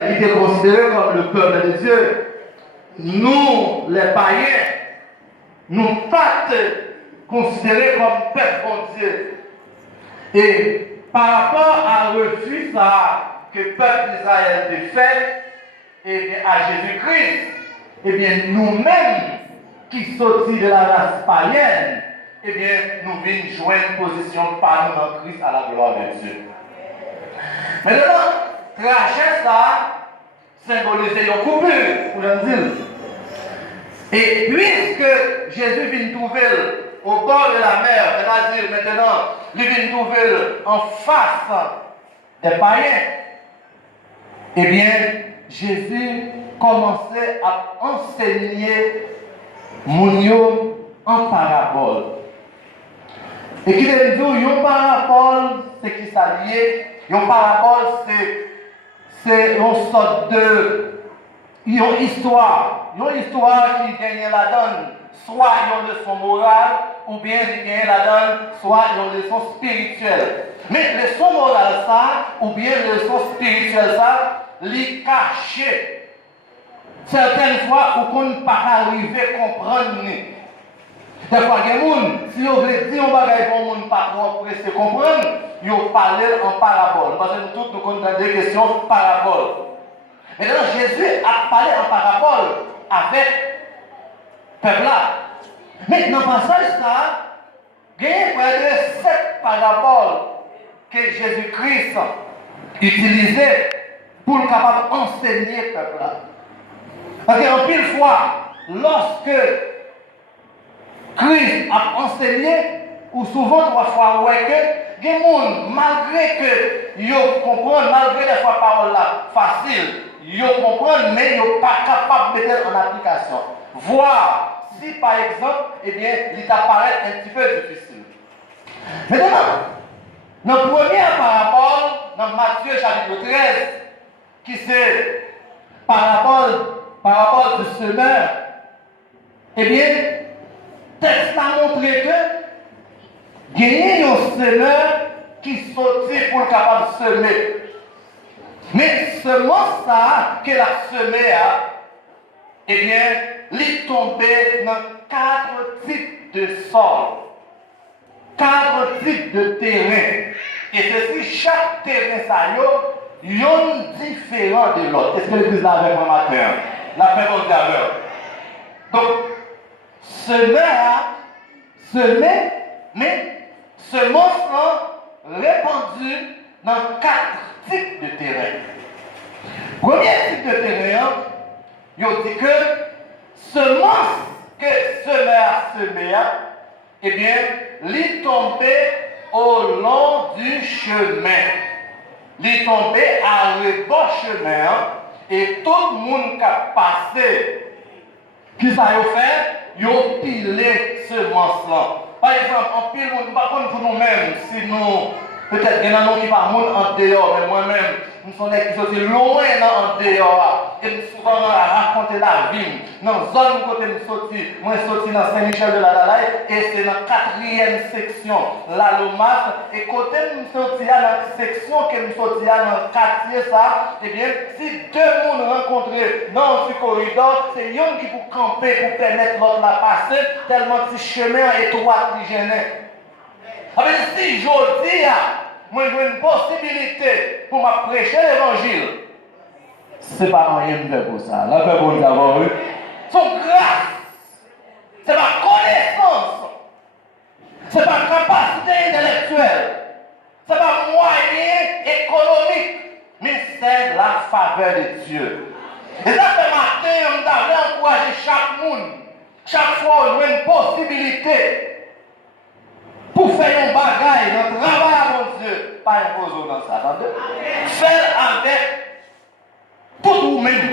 il était considéré comme le peuple de Dieu. Nous, les païens, nous pas considérés comme peuple de Dieu. Et par rapport à refus ça que le peuple d'Israël a fait, et bien à Jésus-Christ, et bien nous-mêmes qui sortis de la race païenne, et bien nous venons joindre une position par nous dans Christ à la gloire de Dieu. Maintenant, trajet ça symbolise une coupure, pour le dire. Et puisque Jésus vient trouver au bord de la mer, c'est-à-dire maintenant, il vient trouver en face des païens, eh bien, Jésus commençait à enseigner Mounio en parabole. Et qui veut dire, une parabole, c'est qui s'allie. Une parabole, c'est une sorte de une histoire qui gagne la donne, soit une leçon morale, ou bien qui gagne la donne, soit une leçon spirituelle. Mais leçon morale, ça, ou bien leçon spirituelle, ça, les caché. Certaines fois, on ne peut pas arriver à comprendre. Des fois, il y a des gens, si vous voulez dire un bagage pour ne pas pressé comprendre, ils parlent en parabole. Parce que nous tous, nous connaissons des questions parabole. Maintenant, Jésus a parlé en parabole avec le peuple là. Mais dans le passage, il y a près de 7 paraboles que Jésus-Christ utilisait pour être capable d'enseigner le peuple là. Parce qu'en pile fois, lorsque Christ a enseigné, ou souvent, 3 fois, ouais, que des gens, malgré que ils comprennent, malgré les fois paroles là, faciles, ils comprennent, mais ils ne sont pas capables de mettre en application. Voir si, par exemple, eh bien, il t'apparaît un petit peu difficile. Maintenant, notre première parabole, dans Matthieu chapitre 13, qui c'est parabole du semeur, eh bien, le texte a montré que il y a un semeur qui sortit pour être capable de semer. Mais semence ça que la semée a, eh bien, il est tombé dans 4 types de sols, 4 types de terrain. Et ceci, chaque terrain, ça y a différent de l'autre. Est-ce que l'église là avec moi matin? La parole d'aveur. Donc, semer, mais semence répandue dans 4 types de terrain. Premier type de terrain, il dit que semence que semeur a semé, eh bien, il tombait au long du chemin. Il tombait à rebord chemin et tout le monde qui a passé, qui ça a fait, il a pilé semence là. Par exemple, on pile, par contre pour nous-mêmes, si nous, peut-être qu'il y en a qui pas en dehors, mais moi-même, nous sommes qui sont loin en dehors, et souvent on a raconté la vie. Dans la zone côté nous sortis, moi je sorti dans Saint-Michel de la Dalaï, et c'est dans la 4e section, la Lomas, et côté nous sortis dans la section que nous sortis dans le quartier, ça, eh bien, si 2 personnes rencontrent dans ce corridor, c'est un qui peut camper pour permettre l'autre la passer, tellement ce chemin étroit qui gêne. Alors si je dis, moi j'ai une possibilité pour me prêcher l'évangile, c'est pas rien de faire pour ça. La paix pour nous avoir eu. Son grâce, c'est ma connaissance, c'est ma capacité intellectuelle, c'est ma moyen économique, mais c'est la faveur de Dieu. Et ça fait matin, on doit encourager chaque monde, chaque fois on a une possibilité pour faire un bagage, un travail à mon Dieu, pas imposer dans ça. Faire avec tout vous-même,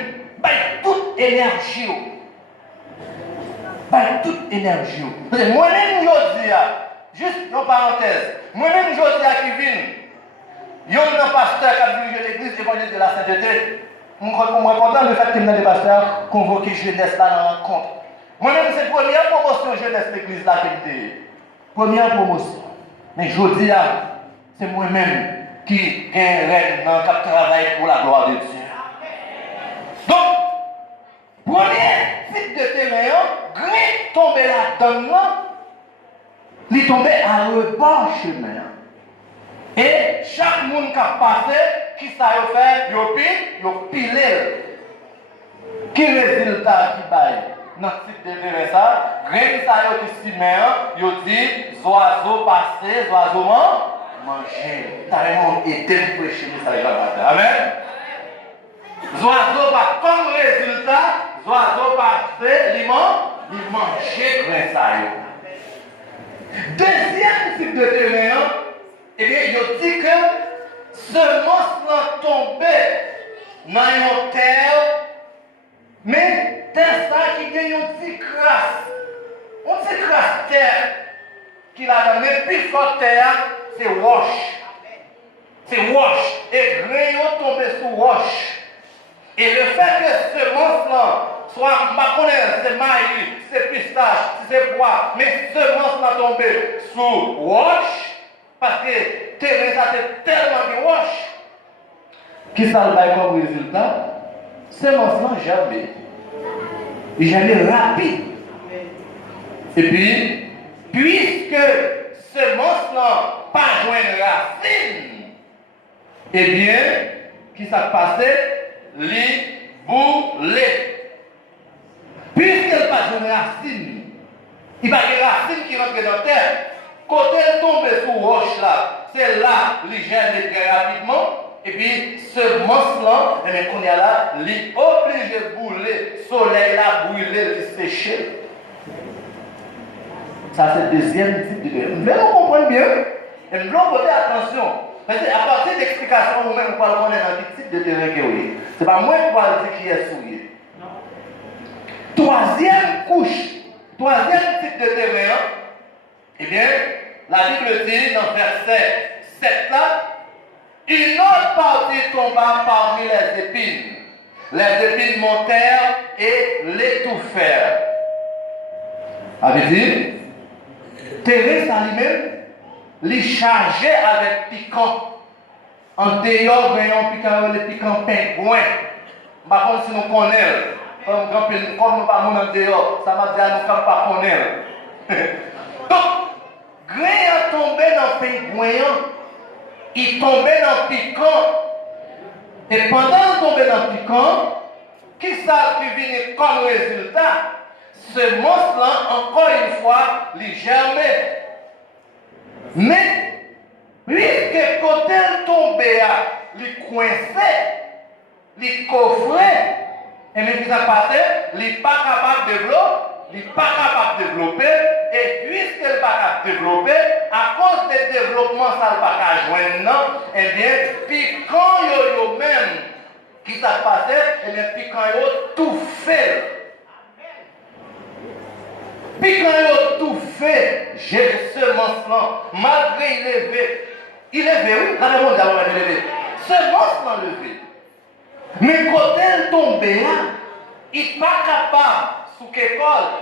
toute énergie. Toute énergie. Moi-même, je dis, juste une parenthèse, moi-même, je dis à Kevin, il y a un pasteur qui a dirigé l'église évangélique de la sainteté. Je suis content le fait que les pasteurs convoqué jeunesse là dans la rencontre. Moi-même, c'est la première promotion jeunesse de l'église là qui était. Première promotion. Mais je dis, c'est moi-même qui ai un rêve qui travaille pour la gloire de Dieu. tombé là-dedans, il tombé à rebord chemin. Et chaque monde qui a passé, qui ça a fait, il a pilé. Quel résultat qui baille dans ce type de terrain ça? Rien ça qui s'y met, il dit, oiseaux passés, oiseaux manger. Carrément été pour chez nous, ça va. Amen. Oiseaux pas comme résultat, oiseaux passés, ils mangent rien ça. Deuxième type de terrain, eh bien, il dit que semence tombé dans une terre, mais terre ça qui gagne une petite crasse. Une petite crasse terre qui l'a donné plus forte terre, c'est roche. C'est roche. Et grain tombé sous roche. Et le fait que semence là soit, c'est maïs, c'est pistache, c'est bois, mais semence là tombé sous roche, parce que terrain ça c'est tellement de roche. Qui ça le bail comme résultat? Semence là jamais. Il jamais rapide. Et puis, puisque semence là pas joindre racine, eh bien, qui ça passait? Les boulets. Puisqu'elle pas joindre racine, il va y avoir une racine qui rentre dans la terre. Quand elle tombe sous roche là, c'est là les germe très rapidement. Et puis, ce monstre-là, qu'on y a là, il est obligé de brûler, le soleil là, brûler, il sécher. Ça, c'est le deuxième type de terrain. Vous allez comprendre bien. Et nous devons porter attention. Parce qu'à partir de l'explication, vous-même, vous parlez connaître un type de terrain que vous avez. Ce n'est pas moi qui parle de qui est souillé. Troisième couche, troisième type de terrain, eh bien, la Bible dit dans verset 7 là, une autre partie tomba parmi les épines. Les épines montèrent et l'étouffèrent. Avait dit, terrain ça lui-même, les chargé avec piquant. En dehors, voyons piquant, les piquants pingouins. Par contre, si nous connaissons, comme nous ne parlons en dehors, ça m'a dit à nous ne pas connaître. Donc, grain a tombé dans le pingouin, il tombait dans le piquant. Et pendant qu'il tombait dans le piquant, qui ça qui vient comme résultat? Ce monstre-là, encore une fois, il germait. Mais, puisque quand elle tombait, il coinçait, il coffrait, et même qui ça passait, il n'est pas capable de développer, il n'est pas capable de développer, et puisqu'il n'est pas capable de développer, à cause du développement, ça ne va pas joindre, eh bien, puis quand il même, qui ça passait, eh bien, puis quand il tout fait. Puis quand il a tout fait, j'ai ce monstre, malgré il est levé, oui, la réponse d'abord est levé. Ce monstre levé. Mais quand elle tombait là, il n'est pas capable, sous quelle cause,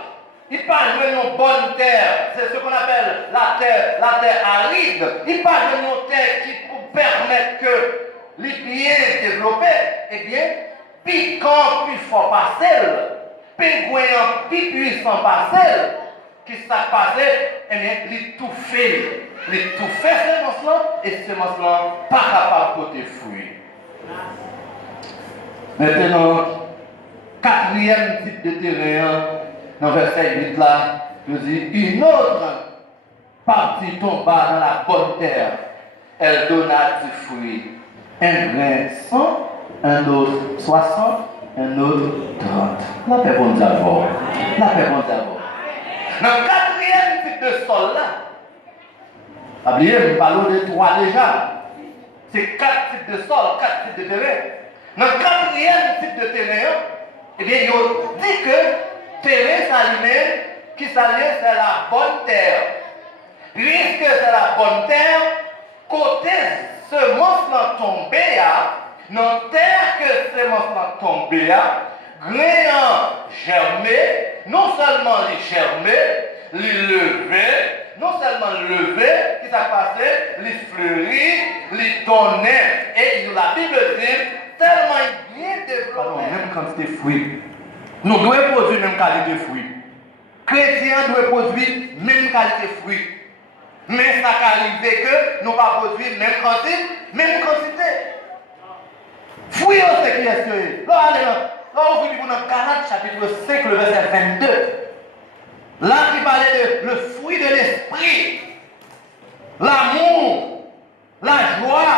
il n'est pas joué une bonne terre, c'est ce qu'on appelle la terre aride. Il n'est pas joué une terre qui permet que les bien développés, eh bien, puis quand il faut passer, pingouin plus puissant parcelle, qui s'est passé, eh bien, il tout fait. Il tout fait ce monstre et ce monstre pas capable de porter fruit. Maintenant, quatrième type de terrain, dans verset 8 là, je dis, une autre partie tomba dans la bonne terre. Elle donna du fruit. Un grain 100, un autre 60, un autre 30. La paix bon d'abord. La paix bon d'abord. Dans le quatrième type de sol là, oubliez, nous parlons de trois déjà. C'est 4 types de sol, 4 types de terrain. Dans le quatrième type de terrain, eh bien, il dit que terrain s'alimente, qui s'alimente, c'est la bonne terre. Puisque c'est la bonne terre, côté ce monstre tombé, dans la terre que ce monstre tombé, grain germé, non seulement les germés, les levés, non seulement levés, qui s'est passé, les fleuris, les donner. Et la Bible dit, tellement bien développé. Même quantité de fruits. Nous devons produire même qualité de fruits. chrétien doit produire même qualité de fruits. Mais ça arrive que nous ne pas produire même quantité. Fruits, c'est qui est-ce que là, on vous dans Galates chapitre 5, le verset 22. Là, qui parlait de le fruit de l'esprit, l'amour, la joie,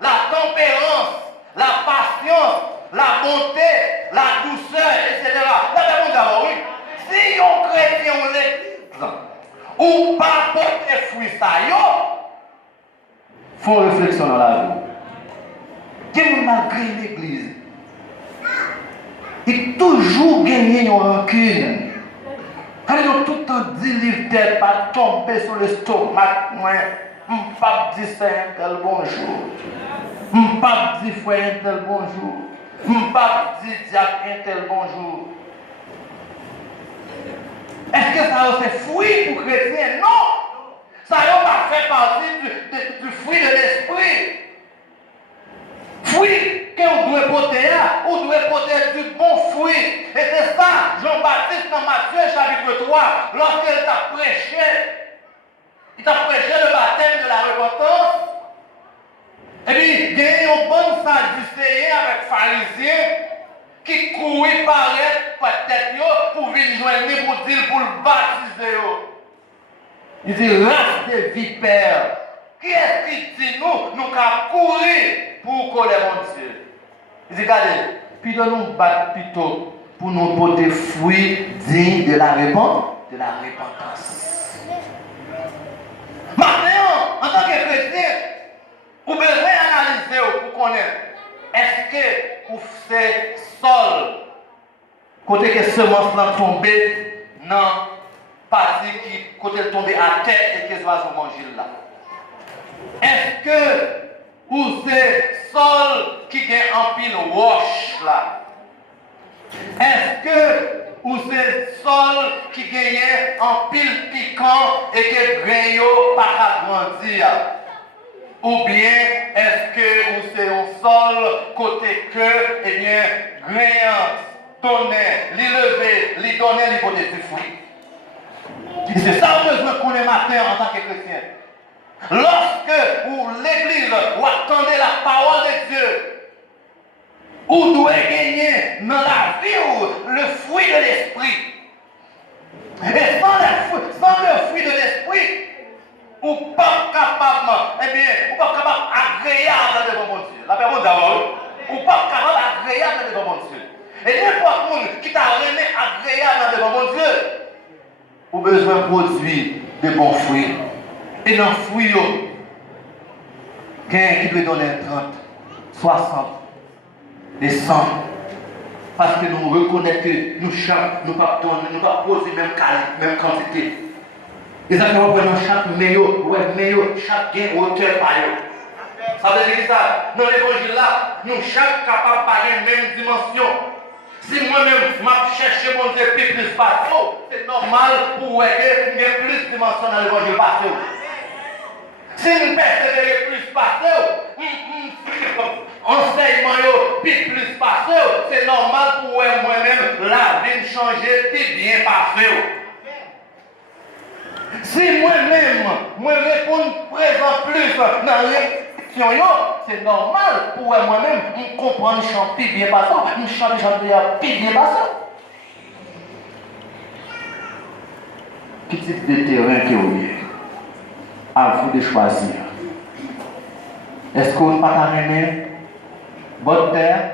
la tempérance, la patience, la bonté, la douceur, etc. Là, on d'abord, oui. Si on chrétien, on l'église, ou pas porter fruit, ça y est, faut réflexion dans la vie. Qui malgré l'église, il toujours gagné une rancune. Quand ils ont tout le temps dit livre tête, pas tomber sur le stomac, moi, je ne peux pas dire ça un tel bonjour. Je ne peux pas dire frère un tel bonjour. Je ne peux pas dire diable un tel bonjour. Est-ce que ça c'est fruit pour chrétien? Non! Ça n'a pas fait partie du fruit de l'esprit. Fruit que vous devez porter, vous devez porter du bon fruit. Et c'est ça, Jean-Baptiste dans Matthieu chapitre 3, lorsqu'il t'a prêché, il t'a prêché le baptême de la repentance. Et puis, il y a une bonne sadducéen avec pharisiens qui courait paraître peut-être pour venir joindre pour dire pour le baptiser. Il dit, race de vipères. Qui est-ce qui dit nous qu'à courir pour coller mon Dieu? Il dit, regardez, puis de nous battre plutôt pour nous porter fruits dignes de la repentance. Maintenant, en tant que chrétien, vous devez analyser pour connaître. Est-ce que vous faites sol, côté que semence là tombée, non, partie qui côté tombé à terre et que les oiseaux mangent là? Est-ce que ou c'est sol qui a en pile roche là? Est-ce que ou c'est sol qui gagne en pile piquant et que grain pas grandir? Ou bien est-ce que ou c'est un sol côté que eh bien grain donner, l'élever, lui donner les bonnes du fruit? C'est ça que besoin qu'on ait matin en tant que chrétien. Lorsque ou l'église ou attendez la parole de Dieu, ou doit gagner dans la vie ou le fruit de l'esprit. Et sans le fruit de l'esprit, ou pas capable, eh bien, ou pas capable agréable devant mon Dieu. La personne d'abord, ou pas capable agréable devant mon Dieu. Et n'importe qui t'a remis agréable devant mon Dieu, ou besoin de produire de bons fruits. Et dans le fruit, quelqu'un qui peut donner 30, 60 et 100. Parce que nous reconnaissons que nous chaque, nous ne pas produire même quantité. Les affaires dans chaque meilleur, chaque gain hauteur par eux. Ça veut dire ça, dans l'évangile là, nous chaque capable de parler même dimension. Si moi-même, je cherche mon Dieu plus partout, c'est normal pour que il y ait plus de dimension dans l'évangile partout. Si nous persévérons plus partout, enseignement plus partout, c'est normal pour moi-même la vie changer puis bien passer. Si moi-même, je réponds présent plus dans la réflexion, c'est normal pour moi-même, je comprends chanter bien passant, je chante bien passant. Quel type de terrain que vous avez? À vous de choisir. Est-ce que vous ne pouvez pas amener votre terre?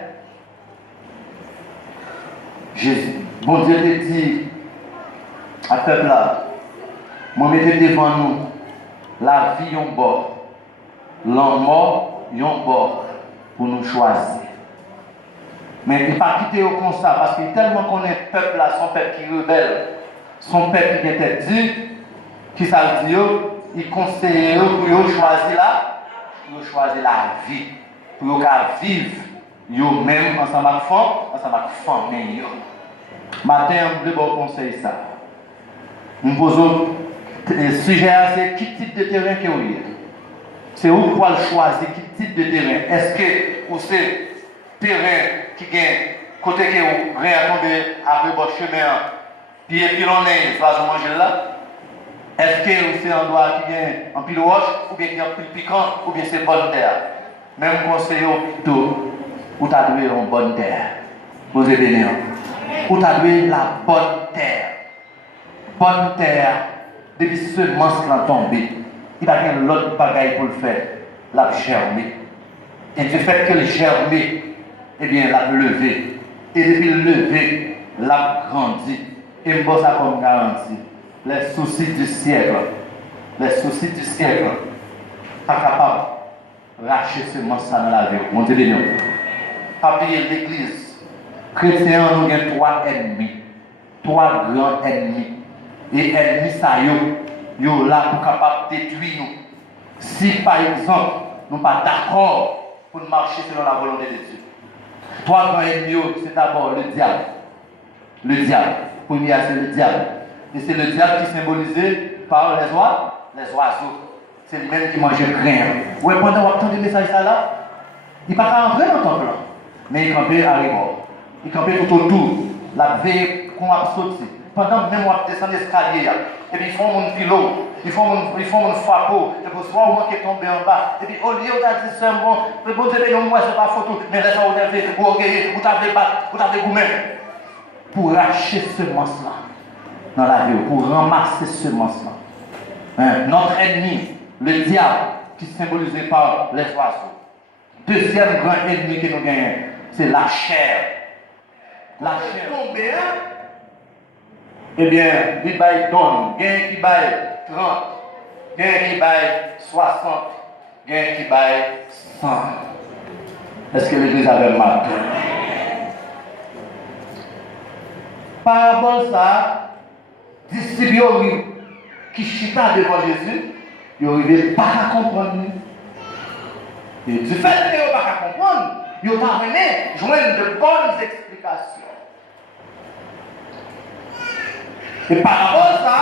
Jésus, bon Dieu te dit à peuple là, moi mettez devant nous la vie en bord, la mort en bord pour nous choisir. Mais il ne pas quitter au constat parce que tellement qu'on est peuple là, son peuple qui rebelle, son peuple qui était dit, qui ça dit, il conseille pour choisir la vie, pour vivre eux-mêmes ensemble avec la famille. Matin, je vais vous conseiller ça. Nous posons le sujet, c'est quel type de terrain que vous avez. C'est où pour choisir quel type de terrain. Est-ce que vous c'est terrain qui gagne côté que vous réattendez après votre chemin, Puis l'on est, soit je mange là. Est-ce que c'est un doigt qui vient en pile roche, ou bien qui est en pile piquant, ou bien c'est bonne terre? Même conseil au plutôt, ou t'as doué en bonne terre. Vous êtes bénis. Ou t'as doué la bonne terre. Bonne terre, depuis semence qui tombé, il n'y a rien d'autre bagaille pour le faire. La germer. Et du fait que le germer, eh bien, l'a levé. Et depuis le levé, l'a grandi. Et je ça comme garantie. Les soucis du siècle, pas capable de racheter ce mensonge dans la vie. Mon Dieu, béni. Papier l'église. Chrétiens, nous avons 3 ennemis. 3 grands ennemis. Et ennemis, ça y est là pour capable de détruire nous. Si par exemple, nous ne sommes pas d'accord pour marcher selon la volonté de Dieu. 3 grands ennemis, c'est d'abord le diable. Le diable. Premier, c'est le diable. Et c'est le diable qui est symbolisé par les oiseaux. C'est lui-même qui mange le grain. Ouais, pendant que vous entendez le message là, il ne peut pas rentrer dans ton plan. Mais il campait à remords. Il campait tout autour. La veille qu'on a sauté. Pendant même qu'on descend l'escalier. Et puis ils font mon philo. Ils font mon frappot. Et puis soit au moins qui est tombé en bas. Et puis au lieu de dire c'est bon, le bon Dieu, moi c'est pas photo. Mais laisse vous lever, vous recueillir, vous t'avez battre, vous t'avez vous-même. Pour racheter ce mensonge là. Dans la vie, pour ramasser ce mensonge. Notre ennemi, le diable, qui est symbolisé par les oiseaux. Deuxième grand ennemi que nous gagnons, c'est la chair. La chair. Combien? Eh bien, il baille donne, gain qui baille 30, gain qui baille 60, gain qui baille 100. Est-ce que l'église avait mal? Parabole ça, disciples qui chita devant Jésus, ils n'arrivaient pas à comprendre. Et du fait qu'ils n'arrivaient pas à comprendre, ils ont amené joindre de bonnes explications. Et parabole ça,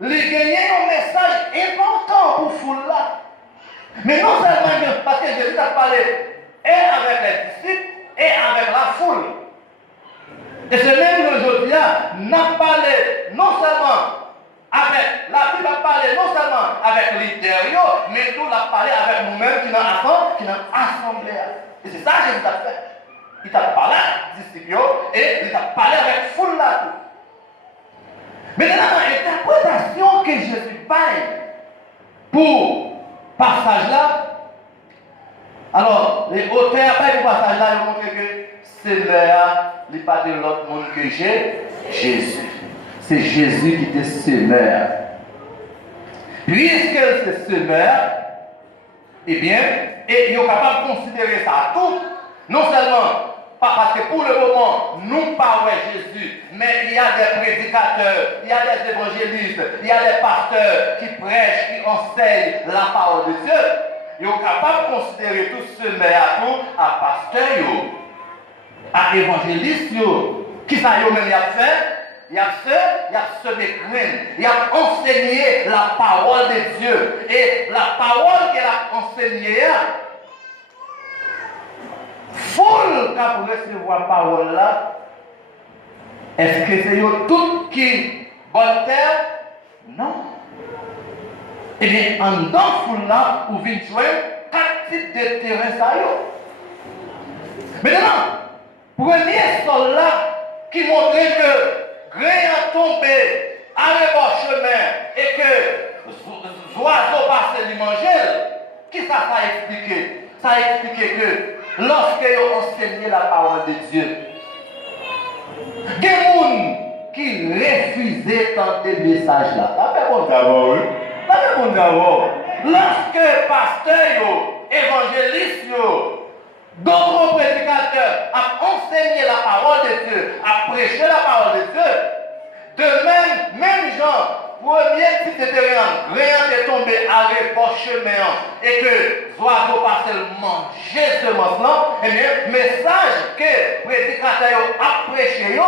les gagnants ont un message important pour foule là. Mais non seulement parce que Jésus a parlé et avec les disciples et avec la foule. Et c'est même aujourd'hui, n'a parlé non seulement avec, la Bible a parlé non seulement avec les derrière, mais tout l'a parlé avec nous-mêmes qui nous assemblé. Et c'est ça que Jésus a fait. Il t'a parlé avec les disciples et il t'a parlé avec la foule là. Maintenant, l'interprétation que Jésus paye pour passage là, alors les auteurs payent pour passage là, ils montrent que c'est là, il n'y a pas de l'autre monde que Jésus. C'est Jésus qui était semeur. Puisque c'est semeur, eh bien, et ils sont capables de considérer ça tout, non seulement parce que pour le moment, nous parlons Jésus, mais il y a des prédicateurs, il y a des évangélistes, il y a des pasteurs qui prêchent, qui enseignent la parole de Dieu. Ils sont capables de considérer tout ce à pasteur, à évangéliste, qui ça même y a fait. Il a semé graines, il a enseigné la parole de Dieu. Et la parole qu'il a enseignée, foule quand vous recevoir la parole là, est-ce que c'est eux tout qui bonne terre? Non. Eh bien, en dans foule là, vous venez jouer 4 types de terrain ça y est. Maintenant, premier sol là qui montrait que rien a tombé à le chemin et que les oiseaux passaient lui manger, qui ça a expliqué? Ça a expliqué que lorsque ils ont enseigné la parole de Dieu, des gens qui refusaient tant de messages là. Ça fait bon d'abord, oui. Ça fait bon d'abord. Lorsque pasteur, évangéliste, d'autres prédicateurs ont enseigné la parole de Dieu, ont prêché la parole de Dieu, de même gens, premier type de terrain, rien n'est tombé à l'époque chemin et que l'oiseau passait manger ce mensonge, et bien, message que le prédicateur a prêché,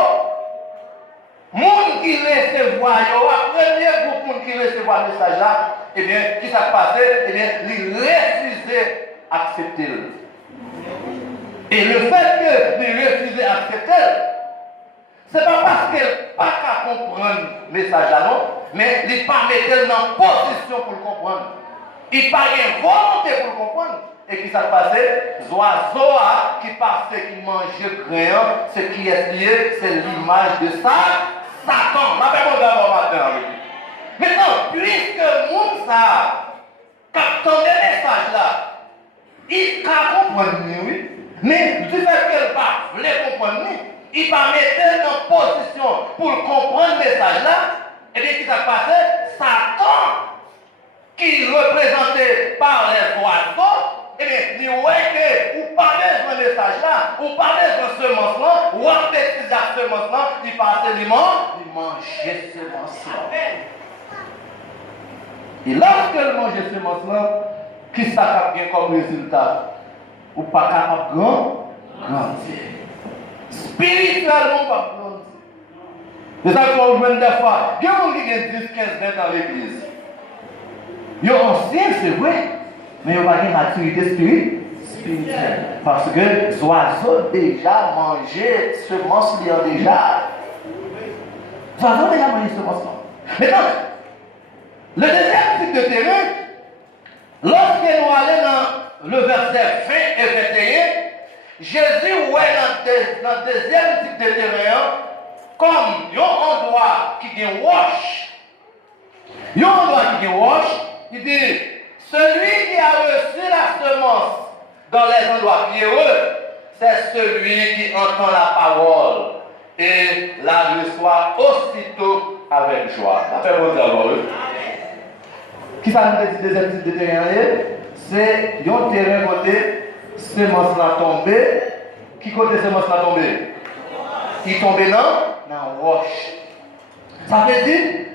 monde qui recevoir, le premier groupe qui recevoir le message là, et bien, qui s'est passé, et bien, il refusait d'accepter. Et le fait que il refusait d'accepter, Ce n'est pas parce qu'elle n'a pas qu'à comprendre le message là, non, mais il n'est pas mettre dans position pour le comprendre. Il n'a pas une volonté pour le comprendre. Et qui s'est passé? Oiseau qui passait, qui mangeait grain, ce qui est lié, c'est l'image de ça, Satan. Je vais vous matin avec lui. Maintenant, puisque Mounsa capte le message là, il peut comprendre, oui, mais du fait qu'elle ne pas comprendre, il va mettre dans position pour comprendre le message là, et bien qui s'est passé? Satan, qui est représenté par les oiseaux, eh bien, il voit que vous parlez de ce message là, vous parlez de ce semence là, vous avez ce semence là, il passe l'immense, il mange ce semence là. Et lorsqu'elle mange ce semence là, qui ça bien comme résultat? Ou pas capable de grandir. Spirituellement, pas grandir. C'est ça qu'on voit des fois. Il y a des gens qui ont 10, 15, 20 ans dans l'église. Ils sont anciens, c'est vrai, mais ils n'ont pas de maturité spirituelle. Parce que les oiseaux déjà mangé semence déjà. Les oiseaux déjà mangé semence. Maintenant, le deuxième type de terrain, lorsque nous allons dans le verset 20 et 21, Jésus, ouais, dans le deuxième type de terrain, comme il y a un endroit qui est wash, il y a un endroit qui est wash, il dit, celui qui a reçu la semence dans les endroits pierreux, c'est celui qui entend la parole et la reçoit aussitôt avec joie. Ça fait bon d'abord. Qui ça nous dit deuxième type de terrain? C'est un terrain côté semence la tombée. Qui côté semence la tombée? Qui tombe dans roche. Ça veut dire,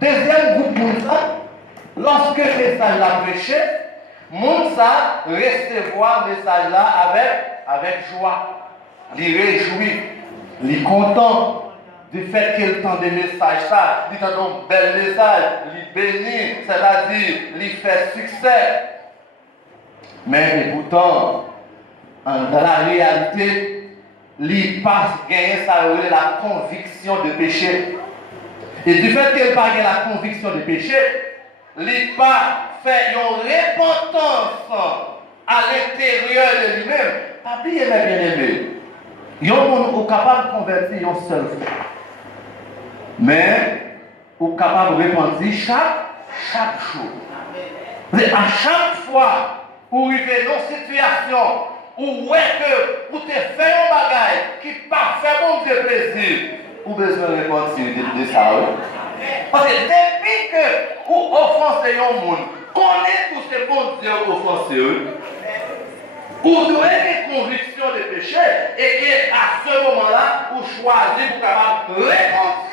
deuxième groupe Mounsa, lorsque le message l'a prêché, Mounsa recevoir le message là avec joie. Il réjouit, il est content du fait qu'il tend des messages ça, il tend un bel message, il bénit, c'est-à-dire, il fait succès. Mais pourtant, dans la réalité, il passe gagner la conviction de péché. Et du fait qu'il n'a pas gagné la conviction de péché, il n'a pas fait une repentance à l'intérieur de lui-même. Pas bien aimé. Il y a un monde capable de convertir une seule fois. Mais, vous êtes capable de répondre chaque jour. À chaque fois où vous vivez dans une situation où vous avez fait un bagage qui pas fait bon Dieu plaisir, vous avez besoin de répondre de ça. Parce que depuis que vous offensez un monde, connaissez tous ces bons Dieu offensés, vous avez des convictions de péché et qu'à ce moment-là, vous choisissez pour capable de répondre.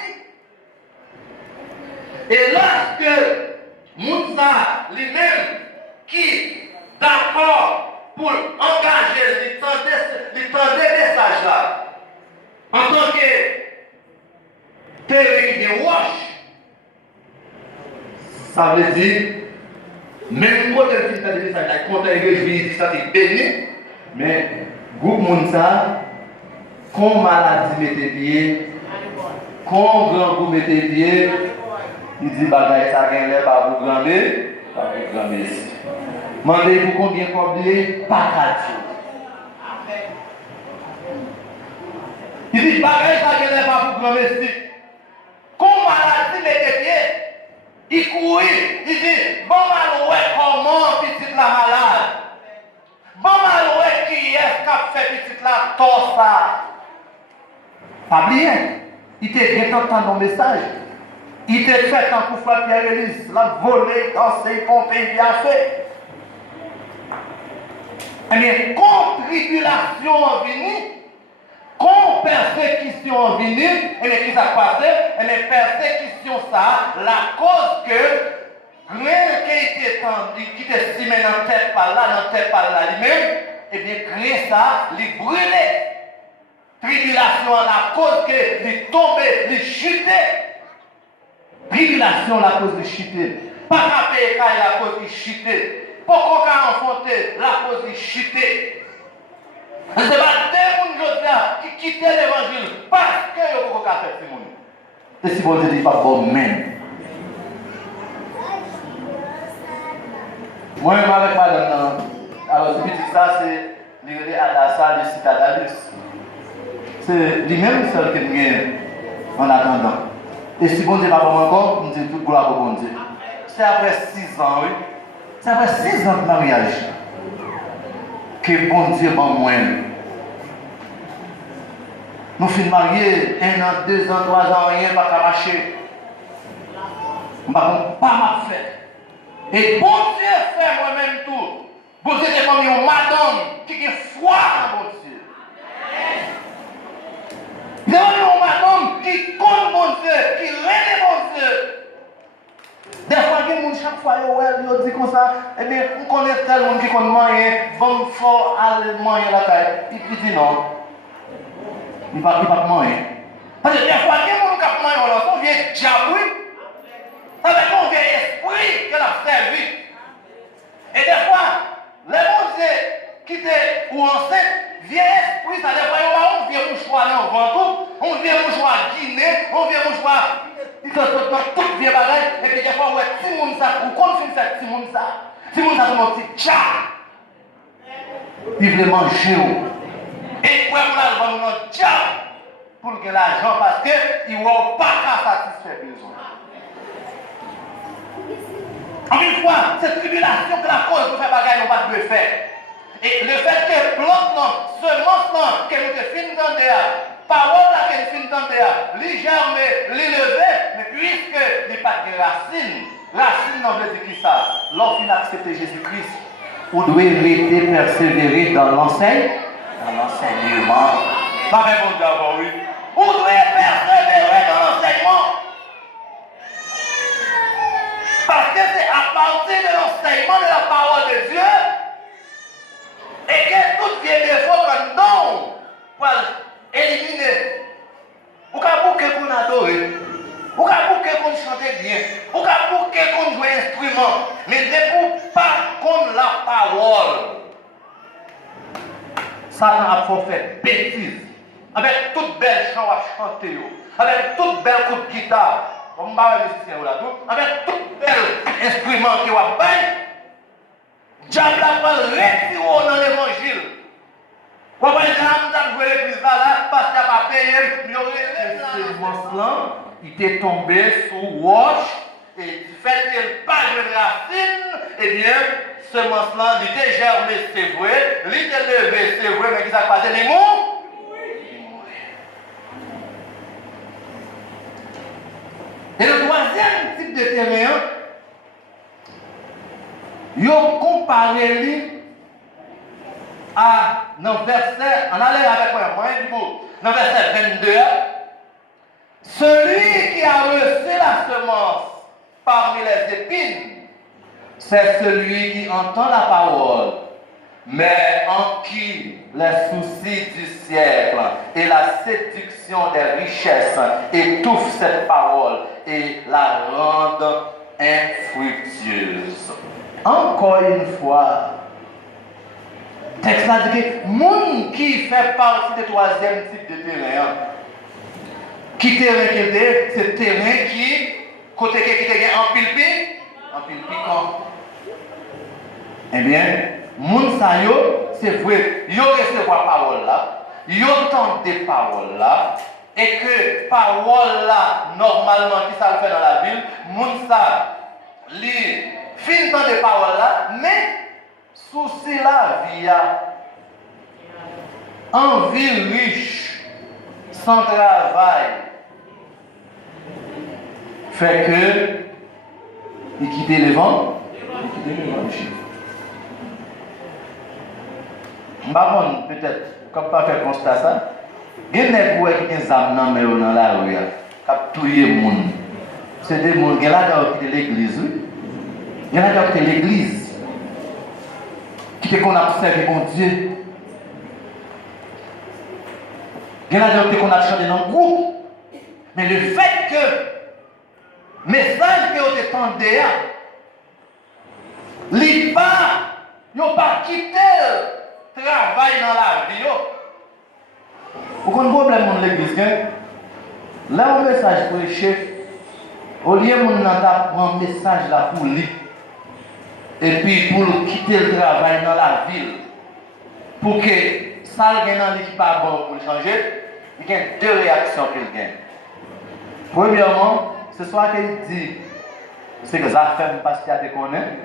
Et lorsque Mounsa lui-même, qui d'accord pour engager les messages là, en tant que théorie de wash, ça veut dire, même quand elle fait des messages là, quand elle réjouit, ça c'est béni, mais groupe Mounsa, quand maladie mettez pied, quand grand goût mettez pied, il dit bagaille ça gagne l'air pas vous grandir, pas vous grandir ici. Mandez-vous combien combler pas qu'à Dieu. Il dit bagaille ça gagne l'air pas vous grandir ici. Quand maladie mettez pied, il courit, il dit bon mal ouais comment petite la malade. Bon mal ouais qui est qu'a fait petite la torsa. Pas bien. Il t'a bien entendu mon message. Il t'a fait un coup de Pierre-Élise, l'a volé, dansé, pompé, bien fait. Eh bien, quand tribulation en venue, quand persécution en venue, et bien, qui s'est passé? Et bien, persécution, ça, la cause que rien qui était simé dans la tête par là, lui-même, et bien, rien ça, il brûlait. Tribulation, la cause que il tombé, il chutait. Tribulation, la cause de chuter. Pas qu'à payer la cause de chuter. Pourquoi qu'à enfanter la cause de chuter. Ce n'est pas des gens qui quittent l'évangile parce que ils ont pas fait ce monde. Et si vous dites pas bon, même. Moi-même avec madame, alors je dis ça, c'est lié à la salle de Citadalus. C'est lui-même seul qui vient en attendant. Et si bon Dieu va pas encore, on dit toute gloire au bon Dieu. C'est après 6 ans, oui. C'est après 6 ans de mariage que bon Dieu m'a moins. Nous finissons mariés 1 an, 2 ans, 3 ans, rien pas qu'à marcher. Je ne pas ma fait. Et bon Dieu fait moi-même tout. Bon Dieu est comme une madame qui a foi en bon Dieu. Il y a une madame qui compte bon Dieu, qui règne bon Dieu. Des fois, il y a des gens chaque fois qui disent comme ça, eh bien, on connaît tel monde qui connaît moyen, bon fort allemand la caille. Il dit non. Il ne va pas moyen. Parce que des fois, il y a des gens qui ont moyen, on vient diable. Avec mon vieil esprit qu'elle a servi. Et des fois, les bons Dieu qui étaient ou enceinte, vieil esprit, ça des fois, on vient mouchoir dans le ventre, on vient mouchoir Guinée, on vient mouchoir, il se fait dans toute vieille bagaille, et puis des fois, ouais, si mon ça, ou qu'on fait ça, si mon ça, c'est mon petit tcha, il veut manger. Et pour on a le ventre, tcha, pour que l'argent, parce qu'il ne va pas satisfaire les besoins. En une fois, cette tribulation que la cause de faire bagaille, on va le faire. Et le fait que plante, semence, que nous te finissons dans la parole que nous finissons dans les germes, les lever, mais puisque il n'y a pas de racine non veut dire qui ça? Lorsqu'on a accepté Jésus-Christ, on doit rester persévérer dans l'enseignement. Pas même bon Dieu, oui. On doit persévérer dans l'enseignement. Parce que c'est à partir de l'enseignement de la parole de Dieu et que tout vient de votre nom pour éliminer. Ou pour que qu'on adore, ou pour que qu'on chante bien, ou pour que qu'on joue instrument, mais c'est pour pas qu'on la parole. Satan a fait bêtise. Avec toute belle chant à chanter, avec toute belle coup de guitare. On va avec tout bel instrument qui va bailler, diable va retirer dans l'évangile. Vous voyez, jouer l'église là, parce qu'il n'a pas payé, ce dimanche-là, il était tombé sous roche, et du fait qu'il n'a pas de racine, eh bien, ce dimanche-là, il était germé, c'est vrai, il était levé, c'est vrai, mais qui s'est passé, les mots? Et le troisième type de terrain, il comparé à dans verset, on allait avec moi, dans verset 22, celui qui a reçu la semence parmi les épines, c'est celui qui entend la parole, mais en qui les soucis du siècle et la séduction des richesses étouffent cette parole et la rendent infructueuse. Encore une fois, le texte a dit que le monde qui fait partie du troisième type de terrain, qui terrain c'est le terrain qui, côté qui est en pile piquant. Eh bien, moun sa yo, c'est vrai, yo recevoir parole là, yo entend des paroles là, et que parole là, normalement, qui ça le fait dans la ville, moun sa, li, fin dans des paroles là, mais, souci la vie, en ville riche, sans travail, fait que, il quitte les vents, peut-être, comme pas faire constat ça, il y a des gens qui ont des âmes dans la rue, qui ont tué les gens. C'est des gens qui ont quitté l'église. Il y en a qui ont quitté l'église, qui ont observé mon Dieu. Il y en a qui ont chanté dans le groupe. Mais le fait que le message qui ont été entendu, ils n'ont pas quitté. travail dans la vie. Vous avez un problème dans l'église. Là, un message pour les chefs, au lieu de prendre un message là pour lui, et puis pour quitter le travail dans la ville, pour que ça ne soit pas bon pour changer, il y a deux réactions qu'il gagne. Premièrement, ce soit qu'il dit, c'est que ça fait parce qu'il te connaît,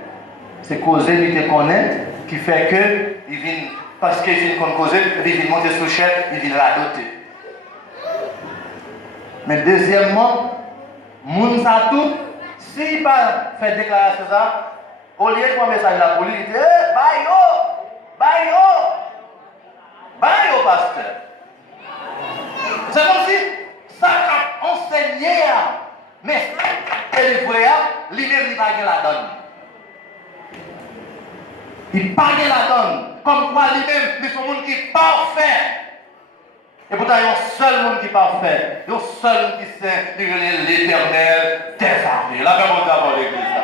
c'est causer il te connaît, qui fait que il vient, parce qu'il vient causer, il vient monter sous chef, il vient la doter. Mais deuxièmement, moun sa tout, s'il pas fait déclaration ça, au lieu de prendre message là pour lui, il dit, bayo, pasteur. C'est comme si ça a enseigné, mais et le frère, lui-même, il n'a pas la donne. Il n'a pas la donne. Comme quoi lui-même, il est un monde qui est parfait. Et pourtant, il y a un seul monde qui est parfait. Il y a un seul monde qui sait l'éternel des armées. Là, comment on va l'église là.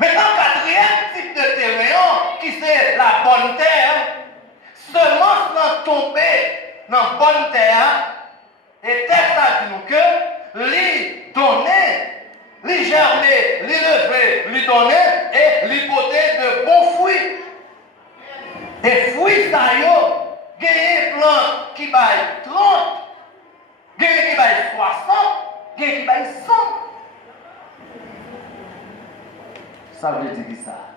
Maintenant, quatrième type de terrain, qui c'est la bonne terre, semence n'a tombé dans la bonne terre, et terre ça dit nous que, lui donner, lui germer, lui lever, lui donner, et lui porter de bons fruits. Et fruits ça y est. Gagne plan qui baille 30, gagne qui baille 60, gagne qui baille 100. Ça veut dire ça.